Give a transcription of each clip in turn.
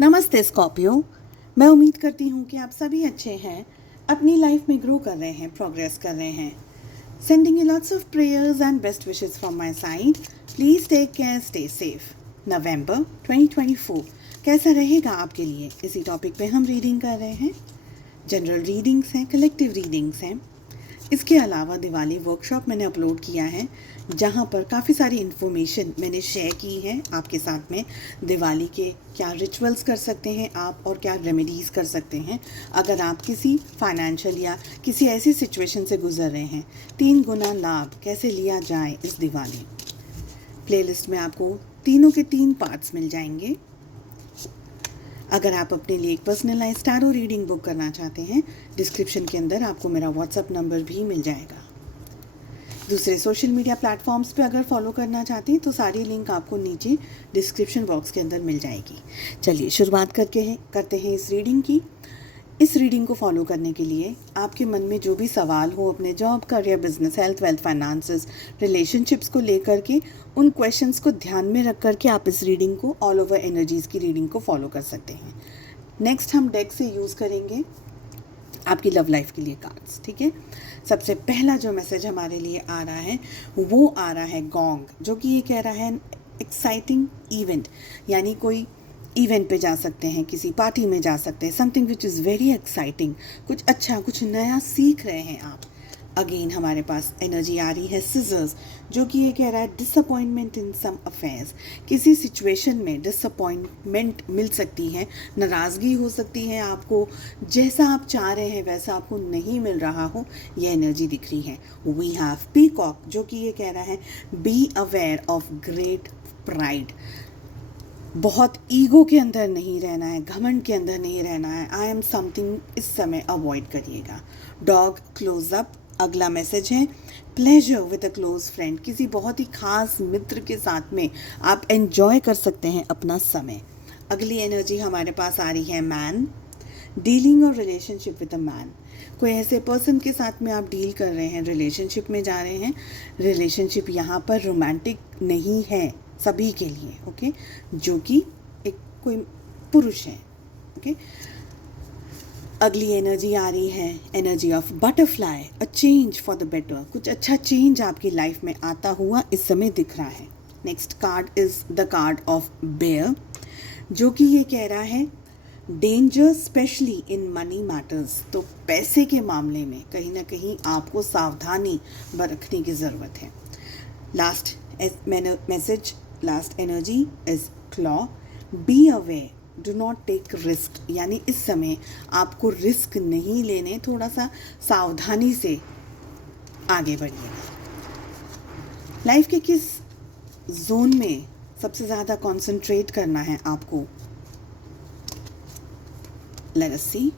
नमस्ते स्कॉर्पियो। मैं उम्मीद करती हूँ कि आप सभी अच्छे हैं, अपनी लाइफ में ग्रो कर रहे हैं, प्रोग्रेस कर रहे हैं। Sending you lots of prayers and best wishes from my side. Please take care, stay safe. नवंबर 2024 कैसा रहेगा आपके लिए, इसी टॉपिक पे हम रीडिंग कर रहे हैं। जनरल रीडिंग्स हैं, कलेक्टिव रीडिंग्स हैं। इसके अलावा दिवाली वर्कशॉप मैंने अपलोड किया है, जहाँ पर काफ़ी सारी इन्फॉर्मेशन मैंने शेयर की है आपके साथ में। दिवाली के क्या रिचुअल्स कर सकते हैं आप और क्या रेमेडीज़ कर सकते हैं अगर आप किसी फाइनेंशियल या किसी ऐसी सिचुएशन से गुजर रहे हैं। 3 गुना लाभ कैसे लिया जाए इस दिवाली। प्लेलिस्ट में आपको तीनों के 3 पार्ट्स मिल जाएंगे। अगर आप अपने लिए एक पर्सनलाइज्ड टैरो रीडिंग बुक करना चाहते हैं, डिस्क्रिप्शन के अंदर आपको मेरा व्हाट्सएप नंबर भी मिल जाएगा। दूसरे सोशल मीडिया प्लेटफॉर्म्स पे अगर फॉलो करना चाहते हैं तो सारी लिंक आपको नीचे डिस्क्रिप्शन बॉक्स के अंदर मिल जाएगी। चलिए शुरुआत करते हैं इस रीडिंग की। इस रीडिंग को फॉलो करने के लिए आपके मन में जो भी सवाल हो अपने job, career, business, health, wealth, finances, relationships को लेकर के, उन क्वेश्चंस को ध्यान में रख करके आप इस रीडिंग को, ऑल ओवर एनर्जीज़ की रीडिंग को फॉलो कर सकते हैं। नेक्स्ट हम डेक से यूज़ करेंगे आपकी लव लाइफ के लिए कार्ड्स, ठीक है। सबसे पहला जो मैसेज हमारे लिए आ रहा है वो आ रहा है गोंग, जो कि ये कह रहा है एक्साइटिंग इवेंट, यानी कोई इवेंट पे जा सकते हैं, किसी पार्टी में जा सकते हैं, something which is very exciting, कुछ अच्छा, कुछ नया सीख रहे हैं आप। अगेन हमारे पास एनर्जी आ रही है सिजर्स, जो कि ये कह रहा है डिसअपॉइंटमेंट इन सम अफेयर्स। किसी सिचुएशन में डिसअपॉइंटमेंट मिल सकती है, नाराज़गी हो सकती है, आपको जैसा आप चाह रहे हैं वैसा आपको नहीं मिल रहा हो, ये एनर्जी दिख रही है। वी हैव पीकॉक, जो कि ये कह रहा है be aware of great pride. बहुत ईगो के अंदर नहीं रहना है, घमंड के अंदर नहीं रहना है। आई एम समथिंग इस समय अवॉइड करिएगा। डॉग क्लोज अप अगला मैसेज है। Pleasure with a close friend, किसी बहुत ही खास मित्र के साथ में आप एंजॉय कर सकते हैं अपना समय। अगली एनर्जी हमारे पास आ रही है मैन, डीलिंग और रिलेशनशिप विद अ मैन। कोई ऐसे पर्सन के साथ में आप डील कर रहे हैं, रिलेशनशिप में जा रहे हैं। रिलेशनशिप यहाँ पर रोमांटिक नहीं है सभी के लिए, ओके, जो कि एक कोई पुरुष है, ओके। अगली एनर्जी आ रही है energy of butterfly, a change for the better. कुछ अच्छा चेंज आपकी लाइफ में आता हुआ इस समय दिख रहा है। Next card is the card of bear, जो कि ये कह रहा है danger specially in money matters. तो पैसे के मामले में कहीं ना कहीं आपको सावधानी बरतने की ज़रूरत है। Last message, last energy is claw, be aware, do not take risk, यानी इस समय आपको रिस्क नहीं लेने, थोड़ा सा सावधानी से आगे बढ़िए। लाइफ के किस जोन में सबसे ज़्यादा कंसंट्रेट करना है आपको? Let us see.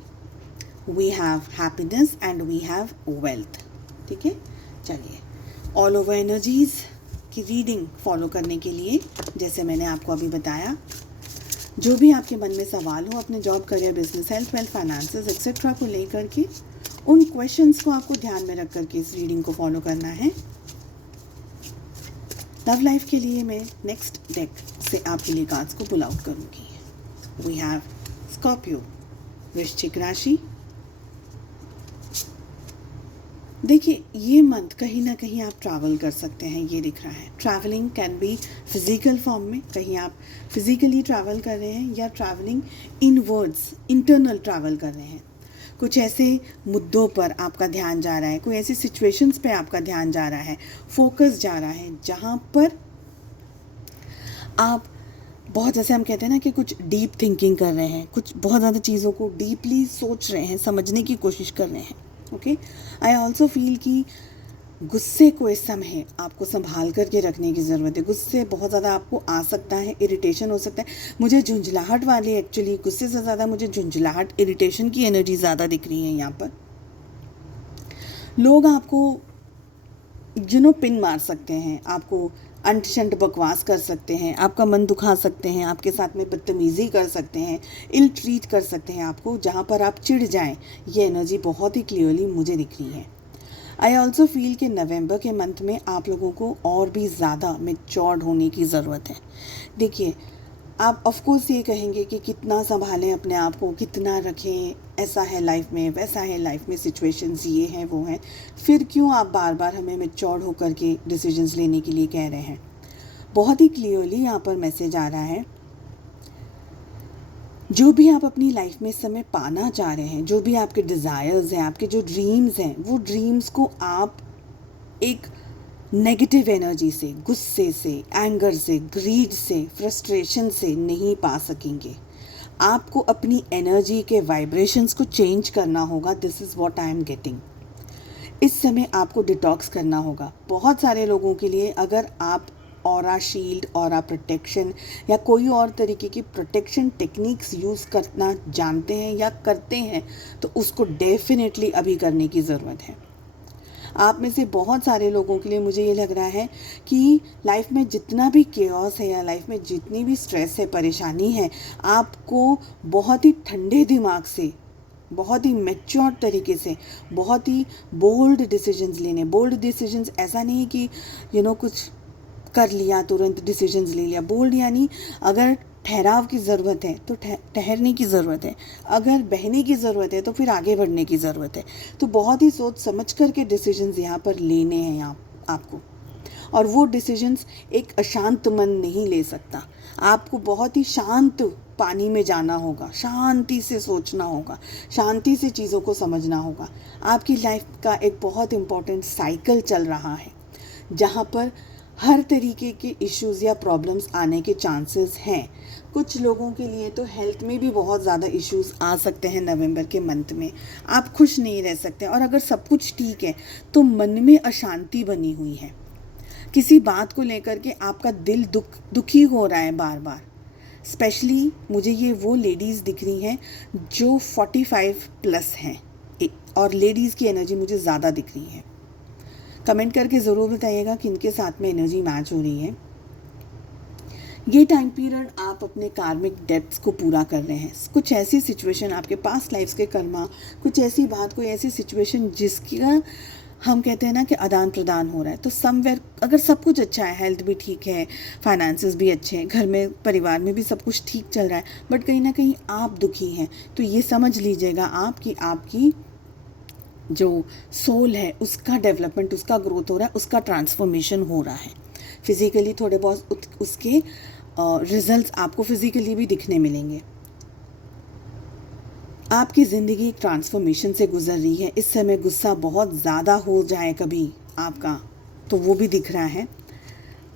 We have happiness and we have wealth, ठीक है। चलिए, ऑल ओवर एनर्जीज़ की रीडिंग फॉलो करने के लिए, जैसे मैंने आपको अभी बताया, जो भी आपके मन में सवाल हो अपने job, career, business, health, wealth, finances etcetera को लेकर के, उन क्वेश्चंस को आपको ध्यान में रख करके इस रीडिंग को फॉलो करना है। लव लाइफ के लिए मैं नेक्स्ट डेक से आपके लिए कार्ड्स को पुल आउट करूँगी। वी हैव स्कॉर्पियो, वृश्चिक राशि। देखिए, ये मंथ कहीं ना कहीं आप ट्रैवल कर सकते हैं, ये दिख रहा है। Travelling can be physical form में, कहीं आप फिजिकली ट्रैवल कर रहे हैं, या ट्रैवलिंग इनवर्ड्स, इंटरनल ट्रैवल कर रहे हैं। कुछ ऐसे मुद्दों पर आपका ध्यान जा रहा है, कोई ऐसी सिचुएशंस पे आपका ध्यान जा रहा है, फोकस जा रहा है, जहाँ पर आप बहुत, जैसे हम कहते हैं ना कि कुछ डीप थिंकिंग कर रहे हैं, कुछ बहुत ज़्यादा चीज़ों को डीपली सोच रहे हैं, समझने की कोशिश कर रहे हैं, ओके। आई ऑल्सो फील कि गुस्से को इस समय आपको संभाल करके रखने की ज़रूरत है। गुस्से बहुत ज़्यादा आपको आ सकता है, इरिटेशन हो सकता है। मुझे झुंझलाहट वाली, एक्चुअली गुस्से से ज़्यादा मुझे झुंझलाहट, इरिटेशन की एनर्जी ज़्यादा दिख रही है यहाँ पर। लोग आपको पिन मार सकते हैं, आपको अंट-शंट बकवास कर सकते हैं, आपका मन दुखा सकते हैं, आपके साथ में बदतमीज़ी कर सकते हैं, इल ट्रीट कर सकते हैं आपको, जहाँ पर आप चिढ़ जाएं। ये एनर्जी बहुत ही क्लियरली मुझे दिख रही है। आई ऑल्सो फील कि नवंबर के मंथ में आप लोगों को और भी ज़्यादा मैच्योर्ड होने की ज़रूरत है। देखिए, आप ऑफ कोर्स ये कहेंगे कि कितना संभालें अपने आप को, कितना रखें, ऐसा है लाइफ में, वैसा है लाइफ में, सिचुएशंस ये हैं वो हैं, फिर क्यों आप बार बार हमें मैच्योर होकर के डिसीजंस लेने के लिए कह रहे हैं। बहुत ही क्लियरली यहाँ पर मैसेज आ रहा है, जो भी आप अपनी लाइफ में इस समय पाना चाह रहे हैं, जो भी आपके डिज़ायर्स हैं, आपके जो ड्रीम्स हैं, वो ड्रीम्स को आप एक नेगेटिव एनर्जी से, गुस्से से, एंगर से, ग्रीड से, फ्रस्ट्रेशन से नहीं पा सकेंगे। आपको अपनी एनर्जी के वाइब्रेशंस को चेंज करना होगा। This is what I am getting. इस समय आपको डिटॉक्स करना होगा। बहुत सारे लोगों के लिए अगर आप ऑरा शील्ड, ऑरा प्रोटेक्शन या कोई और तरीके की प्रोटेक्शन टेक्निक्स यूज़ करना जानते हैं या करते हैं, तो उसको डेफिनेटली अभी करने की ज़रूरत है। आप में से बहुत सारे लोगों के लिए मुझे ये लग रहा है कि लाइफ में जितना भी केओस है या लाइफ में जितनी भी स्ट्रेस है, परेशानी है, आपको बहुत ही ठंडे दिमाग से, बहुत ही मैच्योर तरीके से, बहुत ही बोल्ड डिसीजंस लेने। बोल्ड डिसीजंस ऐसा नहीं कि कुछ कर लिया तुरंत डिसीजंस ले लिया। बोल्ड यानी अगर ठहराव की ज़रूरत है तो ठहरने की ज़रूरत है, अगर बहने की ज़रूरत है तो फिर आगे बढ़ने की ज़रूरत है। तो बहुत ही सोच समझ कर के डिसीजंस यहाँ पर लेने हैं आपको। और वो डिसीजंस एक अशांत मन नहीं ले सकता। आपको बहुत ही शांत पानी में जाना होगा, शांति से सोचना होगा, शांति से चीज़ों को समझना होगा। आपकी लाइफ का एक बहुत इम्पॉर्टेंट साइकिल चल रहा है जहाँ पर हर तरीके के इश्यूज़ या प्रॉब्लम्स आने के चांसेस हैं। कुछ लोगों के लिए तो हेल्थ में भी बहुत ज़्यादा इश्यूज़ आ सकते हैं नवंबर के मंथ में। आप खुश नहीं रह सकते, और अगर सब कुछ ठीक है तो मन में अशांति बनी हुई है। किसी बात को लेकर के आपका दिल दुखी हो रहा है बार बार। स्पेशली मुझे ये वो लेडीज़ दिख रही हैं जो 45 प्लस हैं, और लेडीज़ की एनर्जी मुझे ज़्यादा दिख रही है। कमेंट करके ज़रूर बताइएगा कि इनके साथ में एनर्जी मैच हो रही है। ये टाइम पीरियड आप अपने कार्मिक डेब्ट्स को पूरा कर रहे हैं। कुछ ऐसी सिचुएशन, आपके पास्ट लाइफ्स के कर्मा, कुछ ऐसी बात, कोई ऐसी सिचुएशन जिसका हम कहते हैं ना कि आदान प्रदान हो रहा है। तो समवेयर अगर सब कुछ अच्छा है, हेल्थ भी ठीक है, फाइनेंसेस भी अच्छे हैं, घर में परिवार में भी सब कुछ ठीक चल रहा है, बट कहीं ना कहीं आप दुखी हैं, तो ये समझ लीजिएगा आपकी जो सोल है उसका डेवलपमेंट, उसका ग्रोथ हो रहा है, उसका ट्रांसफॉर्मेशन हो रहा है। फिज़िकली थोड़े बहुत उसके रिजल्ट्स आपको फिज़िकली भी दिखने मिलेंगे। आपकी ज़िंदगी एक ट्रांसफॉर्मेशन से गुजर रही है। इस समय गुस्सा बहुत ज़्यादा हो जाए कभी आपका, तो वो भी दिख रहा है।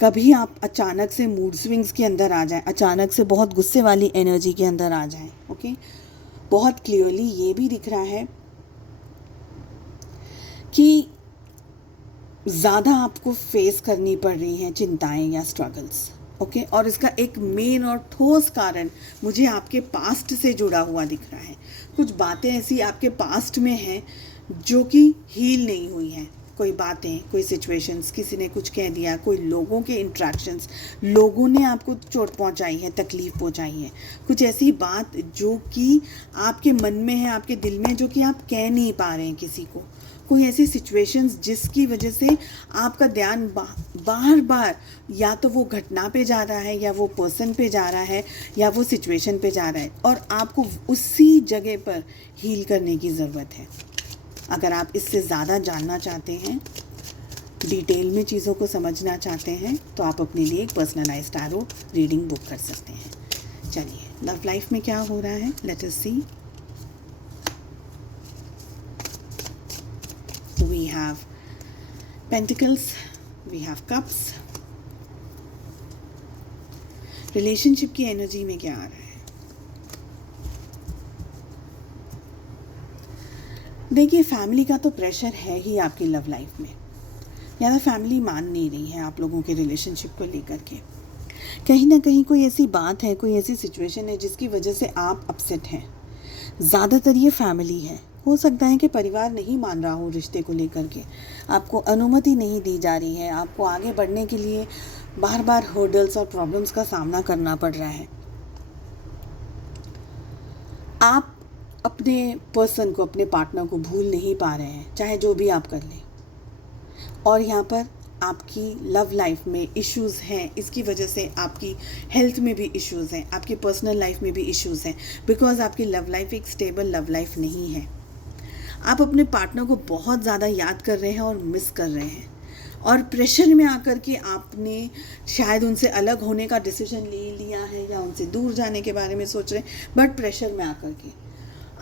कभी आप अचानक से मूड स्विंग्स के अंदर आ जाएं, अचानक से बहुत गुस्से वाली एनर्जी के अंदर आ जाएं। ओके, बहुत क्लियरली ये भी दिख रहा है कि ज़्यादा आपको फेस करनी पड़ रही हैं चिंताएं या स्ट्रगल्स। ओके, और इसका एक मेन और ठोस कारण मुझे आपके पास्ट से जुड़ा हुआ दिख रहा है। कुछ बातें ऐसी आपके पास्ट में हैं जो कि हील नहीं हुई हैं। कोई बातें, कोई सिचुएशंस, किसी ने कुछ कह दिया, कोई लोगों के इंट्रैक्शंस, लोगों ने आपको चोट पहुंचाई है, तकलीफ़ पहुंचाई है। कुछ ऐसी बात जो कि आपके मन में है, आपके दिल में, जो कि आप कह नहीं पा रहे हैं किसी को। कोई ऐसी सिचुएशंस जिसकी वजह से आपका ध्यान बार बार या तो वो घटना पे जा रहा है, या वो पर्सन पे जा रहा है, या वो सिचुएशन पे जा रहा है, और आपको उसी जगह पर हील करने की ज़रूरत है। अगर आप इससे ज़्यादा जानना चाहते हैं, डिटेल में चीज़ों को समझना चाहते हैं, तो आप अपने लिए एक पर्सनलाइज्ड टैरो रीडिंग बुक कर सकते हैं। चलिए, लव लाइफ में क्या हो रहा है, let us see. We have Pentacles, we have Cups. Relationship की एनर्जी में क्या आ रहा है? देखिए, फैमिली का तो प्रेशर है ही आपकी लव लाइफ में। ज़्यादा फैमिली मान नहीं रही है आप लोगों के रिलेशनशिप को लेकर के। कहीं ना कहीं कोई ऐसी बात है, कोई ऐसी सिचुएशन है जिसकी वजह से आप अपसेट हैं। ज़्यादातर ये फैमिली है। हो सकता है कि परिवार नहीं मान रहा हो रिश्ते को लेकर के, आपको अनुमति नहीं दी जा रही है, आपको आगे बढ़ने के लिए बार बार हर्डल्स और प्रॉब्लम्स का सामना करना पड़ रहा है। आप अपने पर्सन को, अपने पार्टनर को भूल नहीं पा रहे हैं, चाहे जो भी आप कर लें। और यहाँ पर आपकी लव लाइफ में इश्यूज़ हैं, इसकी वजह से आपकी हेल्थ में भी इश्यूज़ हैं, आपकी पर्सनल लाइफ में भी इश्यूज़ हैं, बिकॉज आपकी लव लाइफ एक स्टेबल लव लाइफ नहीं है। आप अपने पार्टनर को बहुत ज़्यादा याद कर रहे हैं और मिस कर रहे हैं, और प्रेशर में आकर के आपने शायद उनसे अलग होने का डिसीजन ले लिया है या उनसे दूर जाने के बारे में सोच रहे हैं, बट प्रेशर में आकर के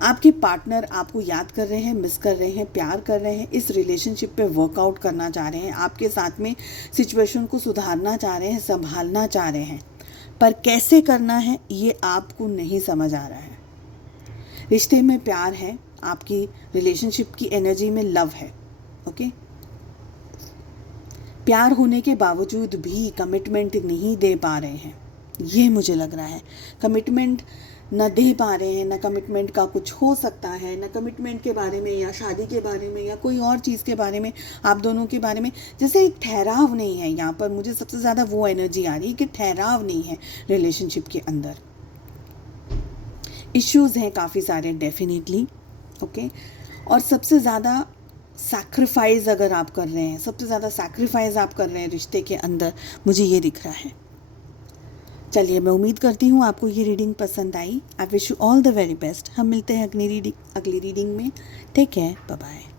आपके पार्टनर आपको याद कर रहे हैं, मिस कर रहे हैं, प्यार कर रहे हैं, इस रिलेशनशिप पे वर्कआउट करना चाह रहे हैं, आपके साथ में सिचुएशन को सुधारना चाह रहे हैं, संभालना चाह रहे हैं, पर कैसे करना है ये आपको नहीं समझ आ रहा है। रिश्ते में प्यार है, आपकी रिलेशनशिप की एनर्जी में लव है, ओके। प्यार होने के बावजूद भी कमिटमेंट नहीं दे पा रहे हैं, ये मुझे लग रहा है। कमिटमेंट न दे पा रहे हैं, न कमिटमेंट का कुछ हो सकता है, न कमिटमेंट के बारे में या शादी के बारे में या कोई और चीज़ के बारे में, आप दोनों के बारे में जैसे एक ठहराव नहीं है। यहाँ पर मुझे सबसे ज़्यादा वो एनर्जी आ रही है कि ठहराव नहीं है रिलेशनशिप के अंदर। इश्यूज़ हैं काफ़ी सारे डेफिनेटली, ओके। और सबसे ज़्यादा सैक्रिफाइस अगर आप कर रहे हैं, सबसे ज़्यादा सैक्रिफाइस आप कर रहे हैं रिश्ते के अंदर, मुझे ये दिख रहा है। चलिए, मैं उम्मीद करती हूँ आपको ये रीडिंग पसंद आई। I wish you all the very best. हम मिलते हैं अगली रीडिंग में। Take care, bye bye.